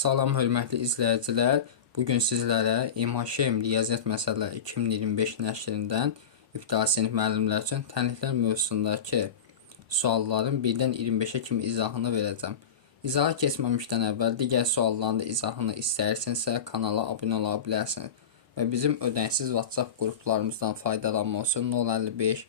Salam hörmətli izləyicilər. Bugün sizlərə İMHŞM Riyaziyyat Məsələləri 2025 nəşrindən ibtidai sinif müəllimləri üçün tənliklər mövzusundakı sualların 1-dən 25-ə kimi izahını verəcəm. İzaha keçməmişdən əvvəl digər sualların da izahını istəyirsinizsə kanala abunə ola bilərsiniz. Və bizim ödənişsiz WhatsApp qruplarımızdan faydalanmaq üçün 055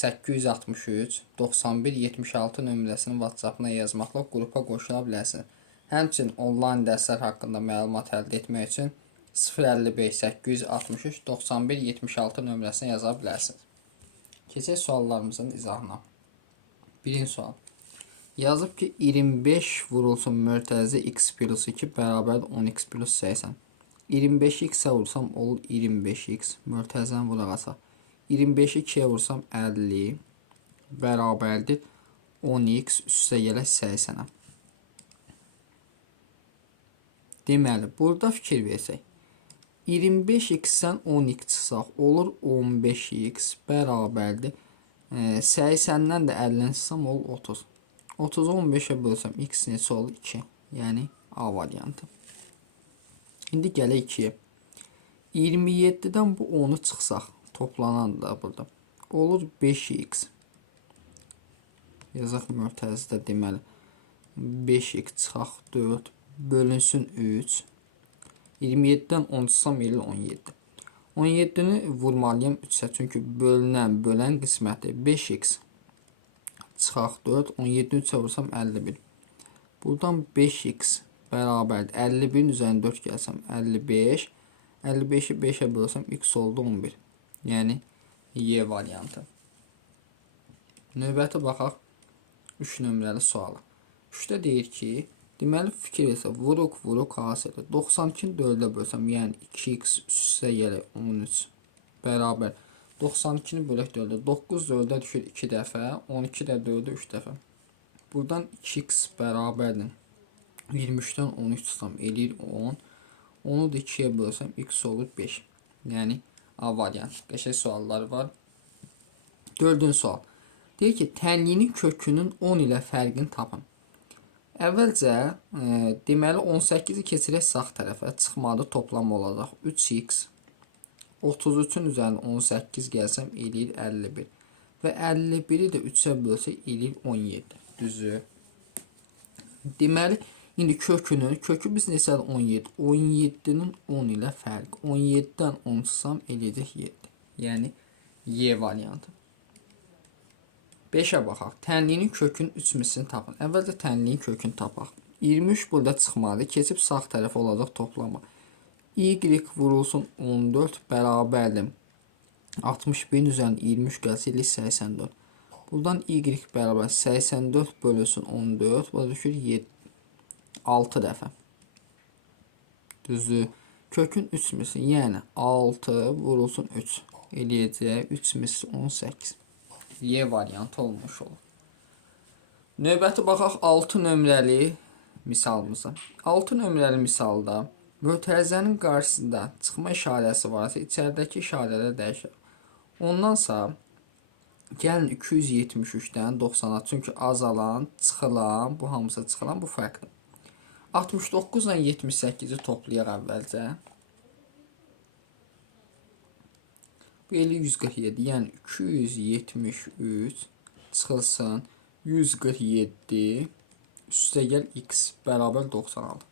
863 91 76 nömrəsinin WhatsApp-ına yazmaqla qrupa qoşula bilərsiniz. Həmçinin onlayn dərslər haqqında məlumat əldə etmək üçün 055 863 91 76 nömrəsinə yaza bilərsiniz. Keçək suallarımızın izahına. Birinci sual. Yazıb ki 25 vurulsun mörtəzi x plus 2 bərabər 10x plus 80. 25x-ə vursam olur 25x. Mörtəzəni vuraq asaq. 25-i 2-yə vursam 50 bərabərdir 10x üstə gələk 80-ə. Deməli, burada fikir versək. 25x-dən 10x çıxsaq olur 15x bərabərdir. 80-dən də 50-dən çıxsam olur 30. 30-u 15-ə bölsəm x neçə olur? 2. Yəni A variantı. İndi gələk 2-yə. 27-dən bu 10-u çıxsaq, toplanan da burada. Olur 5x. Yazaq mörtəzidə deməli. 5x çıxaq 4. Bölünsün 3. 27-dən 10 çıxsam elə 17. 17-ni vurmalıyam 3-ə. Çünki bölən qisməti 5x çıxaq 4. 17-ni 3-ə vursam 51. Buradan 5x bərabərdir. 51-in üzərinə 4 gəlsəm 55. 55-i 5-ə bölsəm x oldu 11. Yəni Y variantı. Növbəti baxaq 3 nömrəli suala. 3-də deyir ki, deməli fikir isə vuruq hasıdır. 92-ni 4-ə bölsəm, yəni 2x üstə gələk 13 bərabər. 92-ni bölək 4-ə. 9 4-ə düşür 2 dəfə, 12 də 4-ə 3 dəfə. Buradan 2x bərabərdir. 23-dən 13 tutsam eləyir 10. 10-u da 2-yə bölsəm x olur 5. Yəni A variantı. Qəşəng suallar var. 4-cü sual. Deyir ki, tənliyinin kökünün 10 ilə fərqini tapın. Əvvəlcə, deməli 18-i keçirək sağ tərəfə, çıxmadı toplam olacaq 3x. 33-ün üzərinə 18 gəlsəm eləyir 51. Və 51-i də 3-ə bölsək eləyir 17. Düzü. Deməli, indi kökü biz neçədir? 17. 17-nin 10 ilə fərq. 17-dən 10 çıxsam eləyəcək 7. Yəni, Y variantı. 5-ə baxaq. Tənliyinin kökünün 3 mislini tapın. Əvvəlcə tənliyin kökünü tapaq. 23 burada çıxmadı. Keçib sağ tərəfə olacaq toplama. Y vurulsun 14 bərabərdir. 61-in üzərində 23 gəlsə 84. Buradan Y bərabər 84 bölünsün 14. Burada düşür 7. 6 dəfə. Düzü. Kökün 3 misli. Yəni 6 vurulsun 3. Eləyəcək 3 misli 18. Y variantı olmuş olur. Növbəti baxaq 6 nömrəli misalımıza. 6 nömrəli misalda mötərizənin qarşısında çıxma işarəsi varsa içəridəki işarələr dəyişir. Ondansa gəlin 273-dən 90-a, çünki azalan, çıxılan, bu hamısı çıxılan, bu fərqdir. 69 ilə 78-i toplayaq əvvəlcə. Bu eli 147, yəni 273 çıxılsın 147 üstə gəl x bərabər 96.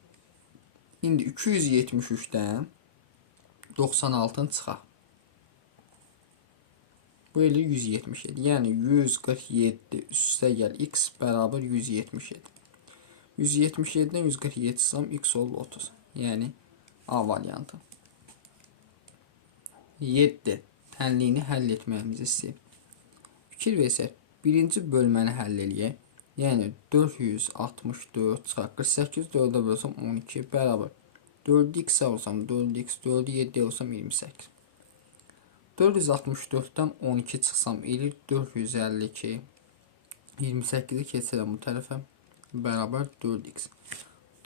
İndi 273-dən 96-ını çıxaq. Bu eli 177, yəni 147 üstə gəl x bərabər 177. 177-dən 147 çıxsam x olur 30. Yəni A variantı. 7. Tənliyini həll etməyimizi istəyir. Fikir versək, birinci bölməni həll eləyək. Yəni 464 çıxaq. 48 4-ə bölsəm 12 bərabər. 4-ü x-ə olsam 4x, 4-ü 7-yə olsam 28. 464-dən 12 çıxsam eləyir 452. 28-i keçirəm bu tərəfə bərabər 4x.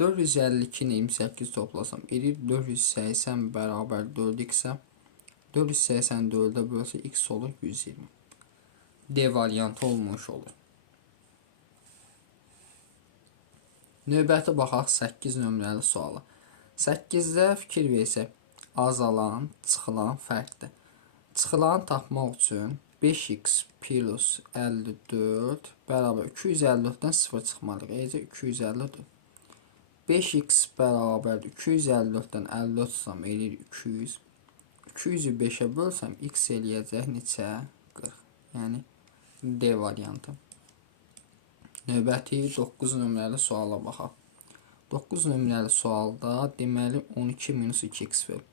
452 ilə 28 toplasam eləyir 480 bərabər 4x-ə. 484-də bölsə x olur 120. D variantı olmuş olur. Növbəti baxaq 8 nömrəli suala. 8-də fikir versək, azalan, çıxılan fərqdir. Çıxılanı tapmaq üçün 5x plus 54 bərabər 254-dən 0 çıxmalıyıq. Eycə 254. 5x bərabər 254-dən 54 çıxsam eləyir 200. 200-ü 5-ə bölsəm x eləyəcək neçə? 40. Yəni D variantı. Növbəti 9 nömrəli suala baxaq. 9 nömrəli sualda deməli 12 minus 2x verir.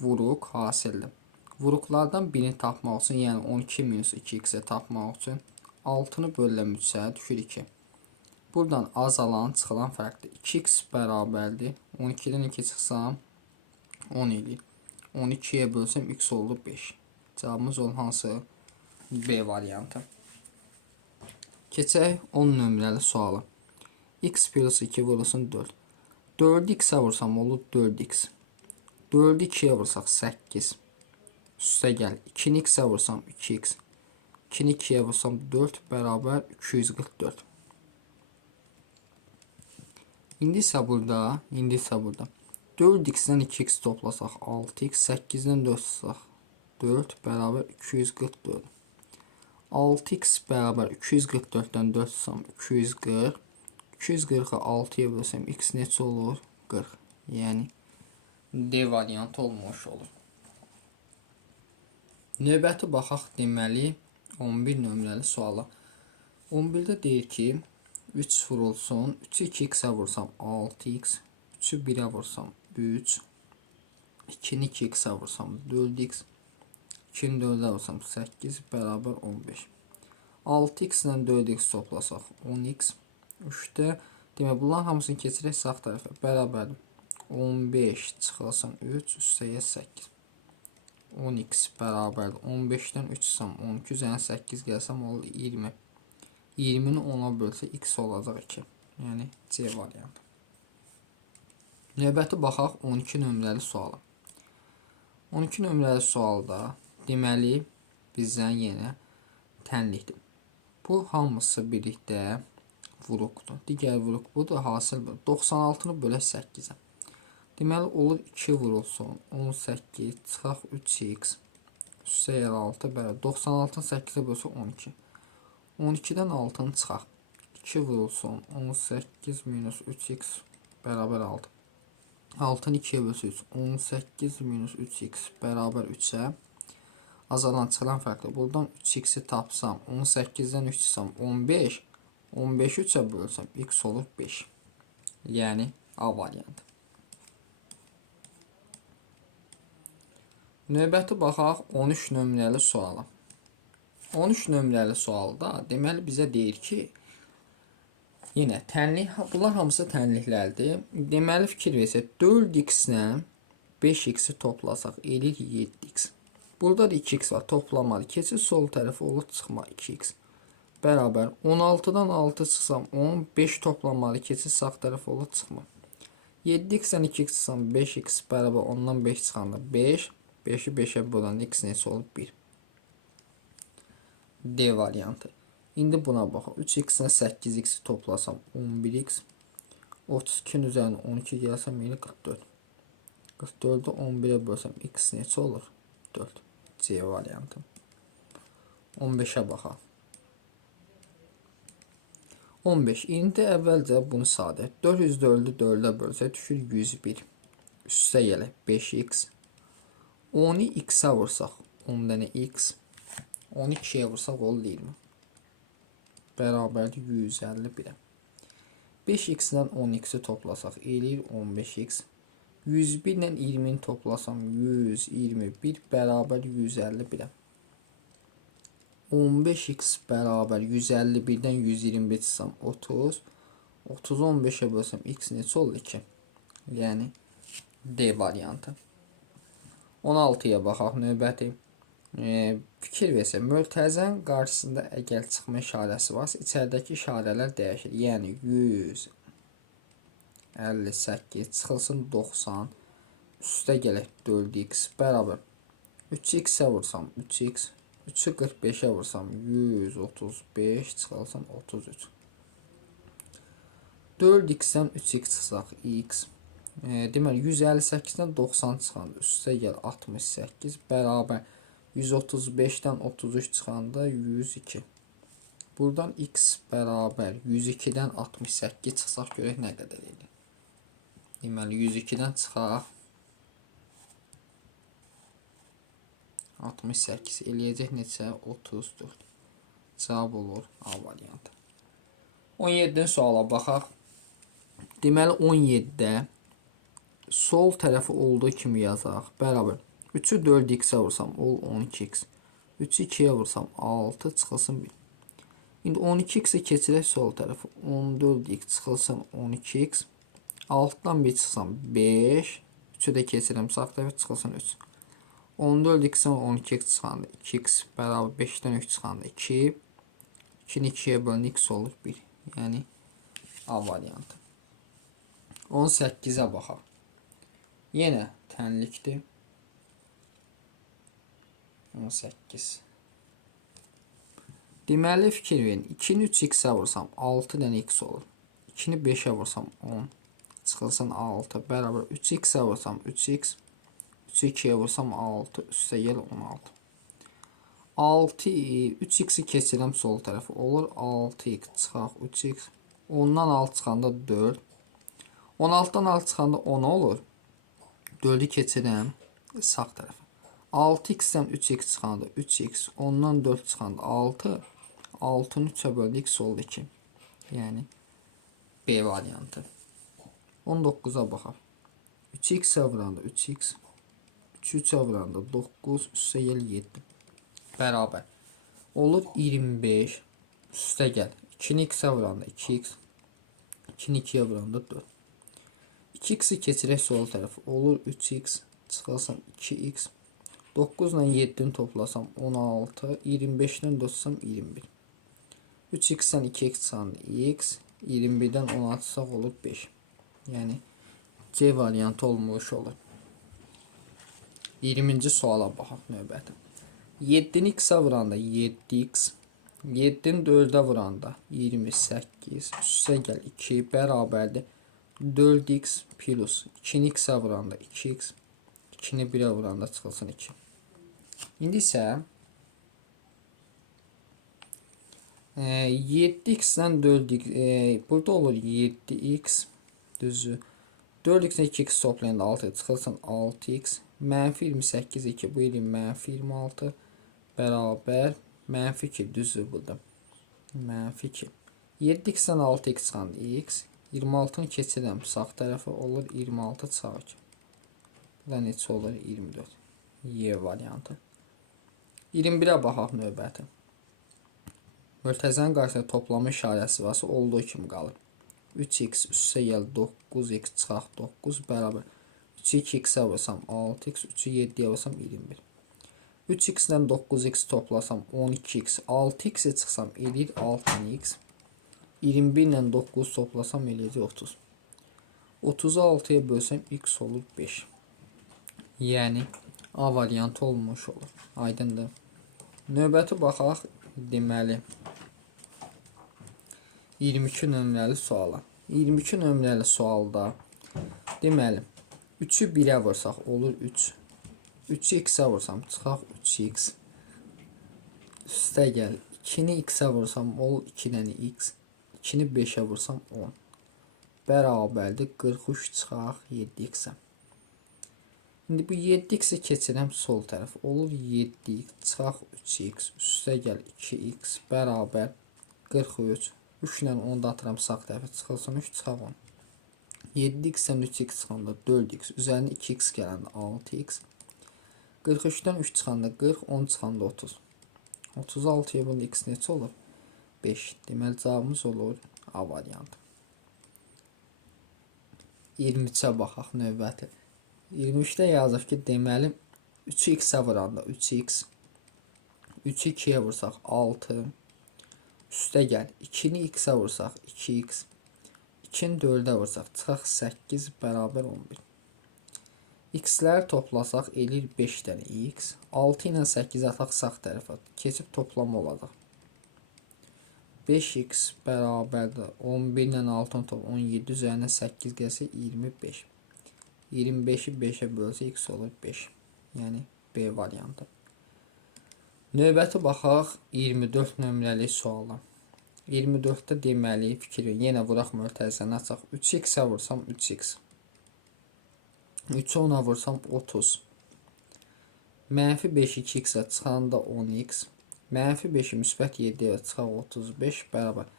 Vuruq hasildir. Vuruqlardan birini tapmaq üçün, yəni 12 minus 2x-i tapmaq üçün 6-nı bölülən 3-ə düşür 2. Buradan azalan, çıxılan fərqdir. 2x bərabərdir. 12-dən 2 çıxsam 10 eləyir. 12-yə bölsəm x oldu 5. Cavabımız olan hansı? B variantı. Keçək 10 nömrəli sualı. X plus 2 vurulsun 4. 4-ü x-ə vursam olur 4x. 4-ü 2-yə vursaq 8. Üstə gəl. 2-ni x-ə vursam 2x. 2-ni 2-yə vursam 4 bərabər 244. İndi isə burada 4x-dən 2x toplasaq 6x, 8-dən 4 çıxsaq 4 bərabər 244. 6x bərabər 244-dən 4 çıxsam 240. 240-ı 6-ya bölsəm x neçə olur? 40. Yəni D variantı olmuş olur. Növbəti baxaq deməli 11 nömrəli suala. 11-də deyir ki 3 vurulsun, 3-ü 2x-ə vursam 6x, 3-ü 1-ə vursam 3, 2-ni 2x-ə vursam 4x, 2-ni 4-ə vursam 8 bərabər 15. 6x ilə 4x toplasaq 10x, 3-də demək bunların hamısını keçirək sağ tərəfə bərabərdir. 15 çıxılsın 3, üstəyə 8. 10x bərabərdir. 15-dən 3 çıxsam 12, üzərinə 8 gəlsəm olur 20. 20-ni 10-a bölsə x olacaq 2. Yəni C variantı. Növbəti baxaq 12 nömrəli suala. 12 nömrəli sualda deməli bizdən yenə tənlikdir. Bu hamısı birlikdə vuruqdur. Digər vuruq budur, hasil budur. 96-nı bölək 8-ə. Deməli olur 2 vurulsun 18 çıxaq 3x üstə 6 bərabər 96-ın 8-ə bölsə 12. 12-dən 6-nı çıxaq. 2 vurulsun 18 minus 3x bərabər 6. 6-nı 2-yə bölsə 3. 18 minus 3x bərabər 3-ə. Azalan çıxılan fərqdir. Buradan 3x-i tapsam 18-dən 3 çıxsam 15. 15-i 3-ə bölsəm x olur 5. Yəni A variantı. Növbəti baxaq 13 nömrəli suala. 13 nömrəli sualda deməli bizə deyir ki, yenə tənlik, bunlar hamısı tənliklərdir. Deməli fikir versək 4x ilə 5x-i toplasaq eləyir 7x. Burada da 2x var, toplamalı. Keçir sol tərəfə olur çıxma 2x. Bərabər 16-dan 6 çıxsam 10, 5 toplamalı. Keçir sağ tərəfə olur çıxma. 7x-dən 2x çıxsam 5x bərabər 10-dan 5 çıxanda 5. 5-i 5-ə bölən x neçə olur? 1. D variantı. İndi buna baxaq. 3x-dən 8x-i toplasam 11x. 32-nin üzərinə 12 gəlsəm yine 44. 44-ü 11-ə bölsəm x neçə olur? 4. C variantı. 15-ə baxaq. 15. İndi əvvəlcə bunu sadə. 404-ü 4-ə bölsək düşür 101. Üstə gələk 5x. 10-u x-ə vursaq 10 dənə x. 12-yə vursaq olur 20. Bərabərdir 151-ə. 5x-dən 10x-i toplasaq eləyir 15x. 101 ilə 20-ni toplasam 121 bərabər 151-ə. 15x bərabər 151-dən 121 çıxsam 30. 30-u 15-ə bölsəm x neçə olur? 2. Yəni D variantı. 16-ya baxaq növbəti. Fikir versək, mötərizənin qarşısında əgər çıxma işarəsi varsa, içəridəki işarələr dəyişir. Yəni 158 çıxılsın 90, üstə gələk 4x bərabər 3x-ə vursam 3x, 3-ü 45-ə vursam 135 çıxılsın 33. 4x-dən 3x çıxsaq x. Deməli 158-dən 90 çıxanda üstə gəl 68 bərabər 135-dən 33 çıxanda 102. Buradan x bərabər 102-dən 68 çıxsaq görək nə qədər edir. Deməli 102-dən çıxaq 68 eləyəcək neçə? 34. Cavab olur A variantı. 17-ci suala baxaq. Deməli 17-də sol tərəfi olduğu kimi yazaq. Bərabər 3-ü 4x-ə vursam ol 12x. 3-ü 2-yə vursam 6 çıxılsın 1. İndi 12x-i keçirək sol tərəfi. 14x çıxılsın 12x. 6-dan 1 çıxsam 5. 3-ü də keçirəm sağ tərəfi çıxılsın 3. 14x-dən 12x çıxanda 2x bərabər 5-dən 3 çıxanda 2. 2-ni 2-yə bölün x olur 1. Yəni A variantı. 18-ə baxaq. Yenə tənlikdir. 18. Deməli fikir verin. 2-ni 3x-ə vursam 6 dənə x olur. 2-ni 5-ə vursam 10. Çıxılsın 6 bərabər 3x-ə vursam 3x. 3-ü 2-yə vursam 6. Üstə gəl 16. 3x-i keçirəm sol tərəfi. Olur 6x çıxaq 3x. 10-dan 6 çıxanda 4. 16-dan 6 çıxanda 10 olur. 4-ü keçirəm sağ tərəfə. 6x-dən 3x çıxanda 3x. 10-dan 4 çıxanda 6. 6-nı 3-ə böldü x oldu 2. Yəni B variantı. 19-a baxaq. 3x-ə vuranda 3x. 3-3-ə vuranda 9. Üstə gəl 7. Bərabər. Olur 25. Üstə gəl. 2-ni x-ə vuranda 2x. 2-ni 2-yə vuranda 4. 2x-i keçirək sol tərəfi. Olur 3x. Çıxılsam 2x. 9 ilə 7-ni toplasam 16. 25-dən 4-sam 21. 3x-dən 2x çıxanda x. 21-dən 16 çıxsaq olur 5. Yəni C variantı olmuş olur. 20-ci suala baxaq növbəti. 7-ni x-ə vuranda 7x. 7-ni 4-ə vuranda 28. Üstə gəl 2 bərabərdir. 4x plus 2-ni x-ə vuranda 2x. 2-ni 1-ə vuranda çıxılsın 2. İndi isə 7x-dən 4x burada olur 7x düzü. 4x-dən 2x toplayanda 6 çıxılsın 6x. Mənfi 28 2 bu ilə mənfi 26 bərabər mənfi 2 düzü burada. Mənfi 2. 7x-dən 6x çıxanda x. 26-nı keçirəm sağ tərəfə olur 26 çıxaq 2. Bu da neçə olur? 24. Y variantı. 21-ə baxaq növbəti. Mötəzənin qarşısında toplama işarəsi varsa olduğu kimi qalır. 3x üstə gəl 9x çıxaq 9 bərabər. 3-ü 2x-ə vursam 6x, 3-ü 7-yə vursam 21. 3x-dən 9x toplasam 12x, 6x-ə çıxsam eləyir 6x. 21 ilə 9 toplasam eləyəcək 30. 36-ya bölsəm x olur 5. Yəni A variantı olmuş olur. Aydındır. Növbəti baxaq. Deməli 22 nömrəli suala. 22 nömrəli sualda deməli 3-ü 1-ə vursaq olur 3. 3-ü x-ə vursam çıxaq 3x. Üstə gəl 2-ni x-ə vursam olur 2 dənə x. 2-ni 5-ə vursam 10. Bərabərdir 43 çıxaq 7x-ə. İndi bu 7x-i keçirəm sol tərəf. Olur 7x çıxaq 3x. Üstə gəl 2x bərabər 43. 3 ilə 10 da atıram sağ tərəfə çıxılsın 3 çıxaq 10. 7x-dən 3x çıxanda 4x. Üzərinə 2x gələndə 6x. 43-dən 3 çıxanda 40. 10 çıxanda 30. 36-ya bunun x neçə olur? 5. Deməli cavabımız olur A variantı. 23-ə baxaq növbəti. 23-də yazıq ki, deməli 3-ü x-ə vuranda 3x. 3-ü 2-yə vursaq 6. Üstə gəl 2-ni x-ə vursaq 2x. 2-ni 4-ə vursaq çıxaq 8 bərabər 11. X-ləri toplasaq eləyir 5 dənə x. 6 ilə 8 ataq sağ tərəfə keçib toplama olacaq. 5x bərabərdir 11 ilə 6-nı top 17 üzərinə 8 gəlsə 25. 25-i 5-ə bölsə x olur 5. Yəni B variantı. Növbəti baxaq 24 nömrəli suala. 24-də deməli fikri yenə vuraq mötərizəni açaq. 3x-ə vursam 3x. 3-ü 10-a vursam 30. Mənfi 5-i 2x-ə çıxanda 10x. Mənfi 5-i müsbət 7-yə çıxaq 35 bərabər.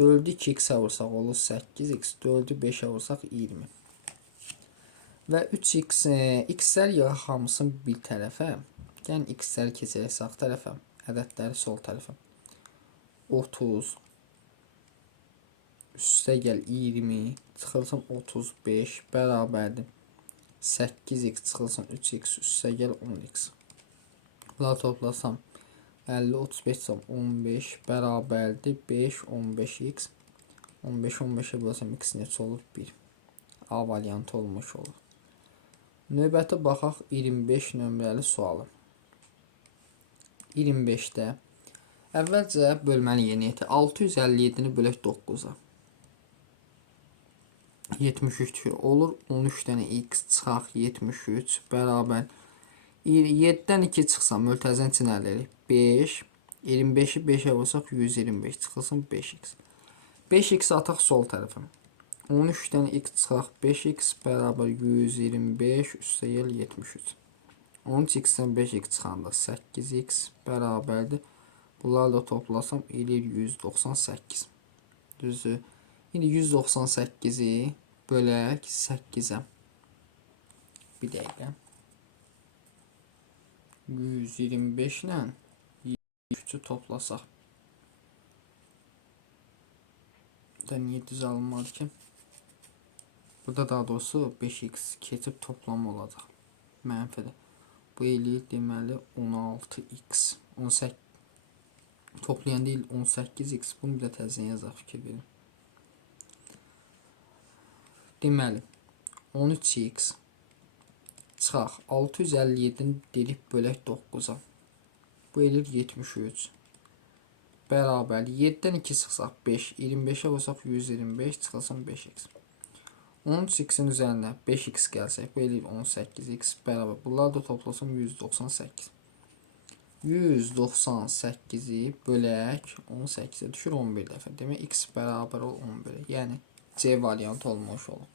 4-ü 2x-ə vursaq olur 8x. 4-ü 5-ə vursaq 20. Və 3x, x-lər yığaq hamısını bir tərəfə. Yəni x-ləri keçərək sağ tərəfə. Ədədləri sol tərəfə. 30 üstə gəl 20 çıxılsın 35 bərabərdir. 8x çıxılsın 3x üstə gəl 10x. Bunları toplasam 50 35 15 bərabərdir 5 15x. 15 15-ə bölsəm x neçə olur? 1. A variantı olmuş olur. Növbəti baxaq 25 nömrəli sualı. 25-də əvvəlcə bölməni yeni etdik. 657-ni bölək 9-a. 73 olur. 13 dənə x çıxaq 73 bərabər. 7-dən 2 çıxsa mötərizəni içinə əllərik. 5. 25-i 5-ə vursaq 125 çıxılsın 5x. 5x ataq sol tərəfə. 13-dən x çıxaq 5x bərabər 125 üstə gəl 73. 13x-dən 5x çıxanda 8x bərabərdir. Bunları da toplasam eləyir 198. Düzdür. İndi 198-i bölək 8-ə. Bir dəqiqə. 125 ilə 23-ü toplasaq. Niyə düz alınmadı ki? Burada daha doğrusu 5x keçib toplama olacaq. Mənfidir. Bu eləyir deməli 16x. 18 toplayan deyil 18x. Bunu bir də təzədən yazaq fikir verin. Deməli 13x çıxaq 657-ni delib bölək 9-a. Bu eləyir 73 bərabər 7-dən 2 çıxsaq 5 25-ə vursaq 125 çıxılsın 5x. 13x-in üzərinə 5x gəlsək bu eləyir 18x bərabər. Bunları da toplasam 198. 198-i bölək 18-ə düşür 11 dəfə. Demək x bərabər ol 11. Yəni C variantı olmuş olur.